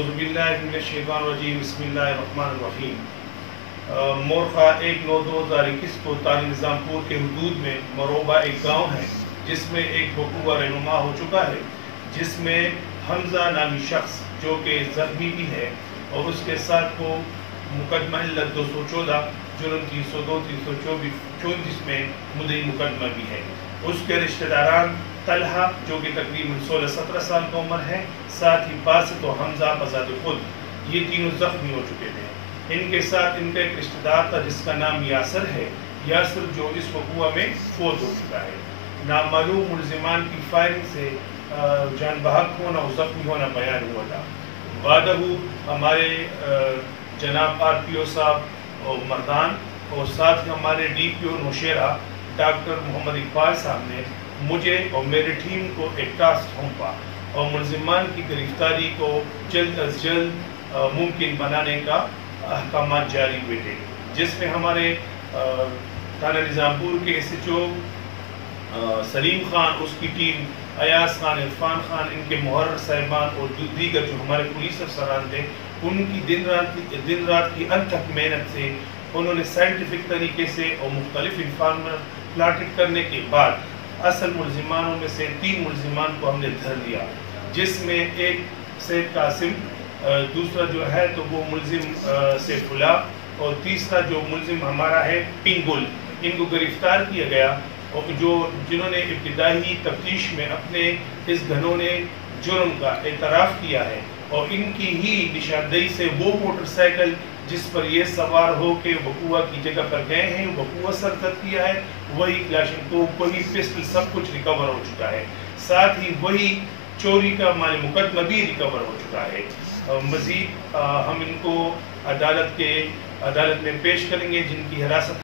बिस्मिल्लाहिर्रहमानिर्रहीम। मोरखा 1/9/2021 को तानी निज़ामपुर के हदूद में मरोबा एक गांव है जिसमें एक वकूआ रहनुमा हो चुका है, जिसमें हमजा नामी शख्स जो कि जख्मी भी है और उसके साथ को मुकदमा इल्लत 214 जुर्म 302 334 में मुद्दई मुकदमा भी है। उसके रिश्तेदारान तलहा जो कि तकरीबन 16-17 साल का उम्र है, साथ ही बासित और हमजा बजात खुद, ये तीनों जख्मी हो चुके थे। इनके साथ इनका एक रिश्तेदार था जिसका नाम यासर है, यासर जो इस वकूआ में फौत हो चुका है। नामालूम मुलजिमान की फायरिंग से जान बहक होना और जख्मी होना बयान हुआ था। बादहू हमारे जनाब RPO साहब और मर्दान और साथ ही हमारे DPO नौशेरा डॉक्टर मोहम्मद इकबाल साहब ने मुझे और मेरी टीम को एक टास्क सौंपा और मुलजिमान की गिरफ्तारी को जल्द अज जल्द मुमकिन बनाने का अहकाम जारी हुए थे, जिसमें हमारे थाना निज़ामपुर के SHO सलीम खान, उसकी टीम अयास खान, इरफान खान, इनके मुहर्र साहिबान और दीगर जो हमारे पुलिस अफसरान थे, उनकी दिन रात की अनथक मेहनत से उन्होंने साइंटिफिक तरीके से और मुख्तलिफ इन्फॉर्मेशन प्लाटेड करने के बाद असल मुलजिमानों में से 3 मुलजिमान को हमने धर लिया, जिसमें एक सैयद कासिम, दूसरा जो है तो वो मुलजिम सैफुल्लाह और तीसरा जो मुलजिम हमारा है पिंगुल। इनको गिरफ्तार किया गया और जिन्होंने इब्तिदाई तफ्तीश में अपने इस घनौने जुर्म का एतराफ़ किया है और इनकी ही निशानदेही से वो मोटरसाइकिल जिस पर ये सवार हो के वकूआ की जगह पर गए हैं, वकूआ सरजद किया है, वही क्लाशनकोव, वही पिस्टल सब कुछ रिकवर हो चुका है। साथ ही वही चोरी का माल मुकदमा भी रिकवर हो चुका है। मज़ीद हम इनको अदालत में पेश करेंगे, जिनकी हिरासत